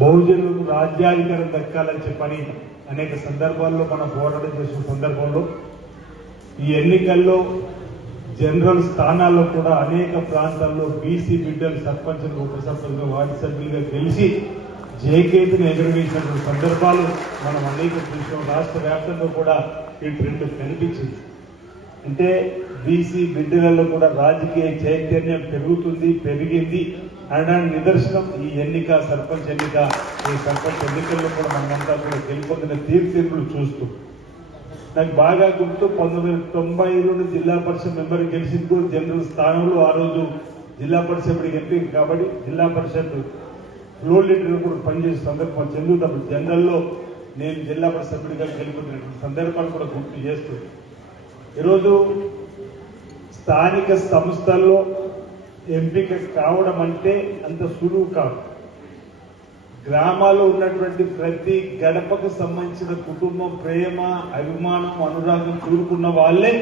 బహుజనులకు రాజ్యాధికారం దక్కాలని చెప్పని అనేక సందర్భాల్లో మనం పోరాటం చేసిన సందర్భంలో ఈ ఎన్నికల్లో జనరల్ స్థానాల్లో కూడా అనేక ప్రాంతాల్లో బీసీ బిడ్డలు సర్పంచులు ఉప సర్పంచులు వార్డు సభ్యులుగా గెలిచి జేకేతిని ఎగురవేసినటువంటి సందర్భాలు మనం అనేక చూసాం రాష్ట్ర వ్యాప్తంగా కూడా ఈ ట్రెండ్ కనిపించింది. అంటే బీసీ బిడ్డలలో కూడా రాజకీయ చైతన్యం పెరుగుతుంది పెరిగింది. ఆయన నిదర్శనం ఈ ఎన్నిక సర్పంచ్ ఎన్నిక ఈ సర్పంచ్ ఎన్నికల్లో కూడా మనమంతా కూడా గెలుపొందిన తీర్పులు చూస్తూ. నాకు బాగా గుర్తు పంతొమ్మిది వందల తొంభై నుండి జిల్లా పరిషత్ మెంబర్ గెలిచింది జనరల్ స్థానంలో ఆ రోజు జిల్లా పరిషత్ ఎంపీ కాబట్టి జిల్లా పరిషత్ ఫ్లోర్ లీడర్ కూడా పనిచేసే సందర్భం చెందుతాం జనరల్లో నేను జిల్లా పరిషత్ సభ్యుడిగా గెలుపొందిన సందర్భాలు కూడా గుర్తు చేస్తూ. ఈరోజు స్థానిక సంస్థల్లో ఎంపిక కావడం అంటే అంత సులువు కాదు. గ్రామాల్లో ఉన్నటువంటి ప్రతి గడపకు సంబంధించిన కుటుంబం ప్రేమ అభిమానం అనురాగం చూరుకున్న వాళ్ళే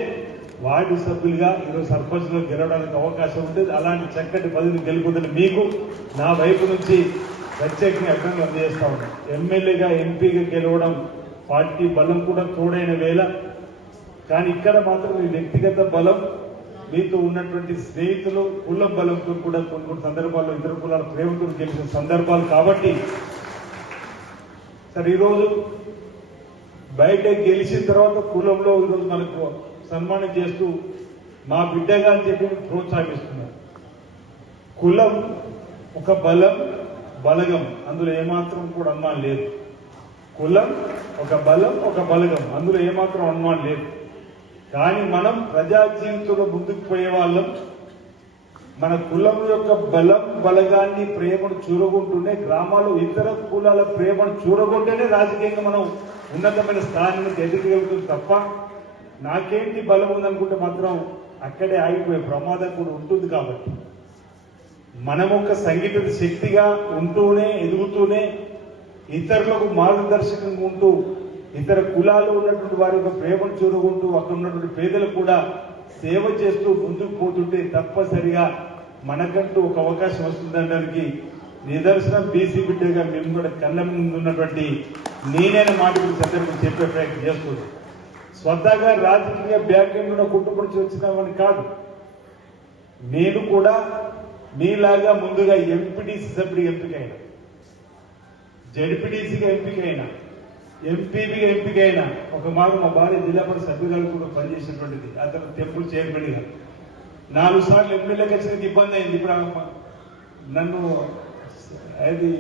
వార్డు సభ్యులుగా ఈరోజు సర్పంచ్లో గెలవడానికి అవకాశం ఉంటుంది. అలాంటి చక్కటి పదవిని గెలుపుతున్న మీకు నా వైపు నుంచి ప్రత్యేకంగా అభినందనలు అందజేస్తా ఉన్నాను. ఎమ్మెల్యేగా ఎంపీగా గెలవడం పార్టీ బలం కూడా తోడైన వేళ. కానీ ఇక్కడ మాత్రం మీ వ్యక్తిగత బలం మీతో ఉన్నటువంటి స్నేహితులు కుల బలంతో కూడా కొన్ని కొన్ని సందర్భాల్లో ఇతర కులాల ప్రేమతో గెలిచిన సందర్భాలు కాబట్టి సరే ఈరోజు బయట గెలిచిన తర్వాత కులంలో ఈరోజు మనకు సన్మానం చేస్తూ మా బిడ్డగా అని చెప్పి ప్రోత్సహిస్తున్నారు. కులం ఒక బలం బలగం. అందులో ఏమాత్రం కూడా అనుమానం లేదు. కులం ఒక బలం ఒక బలగం. అందులో ఏమాత్రం అనుమానం లేదు. కానీ మనం ప్రజా జీవితంలో ముందుకు పోయే వాళ్ళం మన కులం యొక్క బలం బలగాన్ని ప్రేమను చూరగొంటూనే గ్రామాలు ఇతర కులాల ప్రేమను చూరగొంటేనే రాజకీయంగా మనం ఉన్నతమైన స్థానాన్ని ఎదగలుగుతుంది తప్ప నాకేంటి బలం ఉందనుకుంటే మాత్రం అక్కడే ఆగిపోయే ప్రమాదం కూడా ఉంటుంది కాబట్టి. మనం ఒక సంగీత శక్తిగా ఉంటూనే ఎదుగుతూనే ఇతరులకు మార్గదర్శకంగా ఉంటూ ఇతర కులాలు ఉన్నటువంటి వారి యొక్క ప్రేమను చూరుకుంటూ అక్కడ ఉన్నటువంటి పేదలకు కూడా సేవ చేస్తూ ముందుకు పోతుంటే తప్పనిసరిగా మనకంటూ ఒక అవకాశం వస్తుందనడానికి నిదర్శనం బీసీ బిడ్డగా మేము కూడా కళ్ళ ముందు ఉన్నటువంటి నేనైన మాట గురించి అందరికీ చెప్పే ప్రయత్నం చేస్తుంది స్వతహాగా రాజకీయ బ్యాక్గ్రౌండ్ కుటుంబం నుంచి వచ్చినామని కాదు. నేను కూడా మీలాగా ముందుగా ఎంపీడీసీ సభ్యుడు ఎంపికైనా జడ్పీడీసీగా ఎంపికైనా ఎంపీగా ఎంపికైన ఒక మాకు మా భార్య జిల్లా పరిషత్ సభ్యురాలు కూడా పనిచేసినటువంటిది. అతను టెంపుల్ చైర్మన్గా నాలుగు సార్లు ఎమ్మెల్యేకి వచ్చినందుకు ఇబ్బంది అయింది. ఇప్పుడు నన్ను అది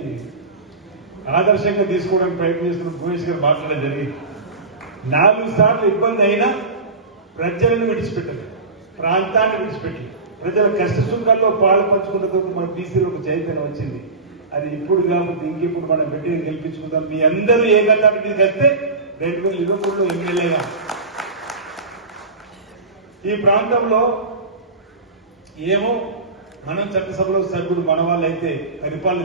ఆదర్శంగా తీసుకోవడానికి ప్రయత్నిస్తున్న భువేష్ గారు మాట్లాడడం జరిగింది. నాలుగు సార్లు ఇబ్బంది అయినా ప్రజలను విడిచిపెట్టలేదు. ప్రాంతాన్ని విడిచిపెట్టలేదు. ప్రజల కష్ట సుఖాల్లో పాలు పంచుకున్నందుకు మన బీసీలో ఒక చైతన్యం వచ్చింది. అది ఇప్పుడు కాబట్టి ఇంకెప్పుడు మనం బిడ్డని గెలిపించుకుందాం. మీ అందరూ ఏ గంటానికి మీదకి వస్తే రెండు వేల ఇరవై మూడులో ఎమ్మెల్యేగా ఈ ప్రాంతంలో ఏమో మనం చట్టసభలో సభ్యుడు మన వాళ్ళైతే పరిపాలన